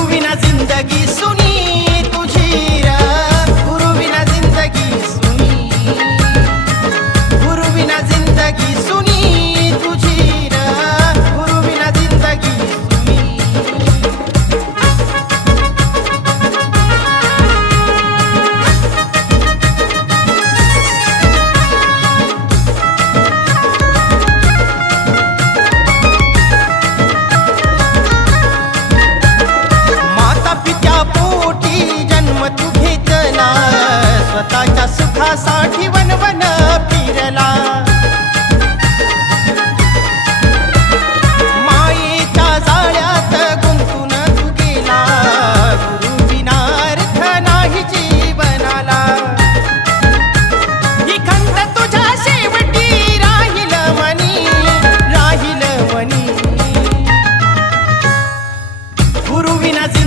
ಹೂವಿನ ಜಿಂದಗಿ ಸುನಿ Latina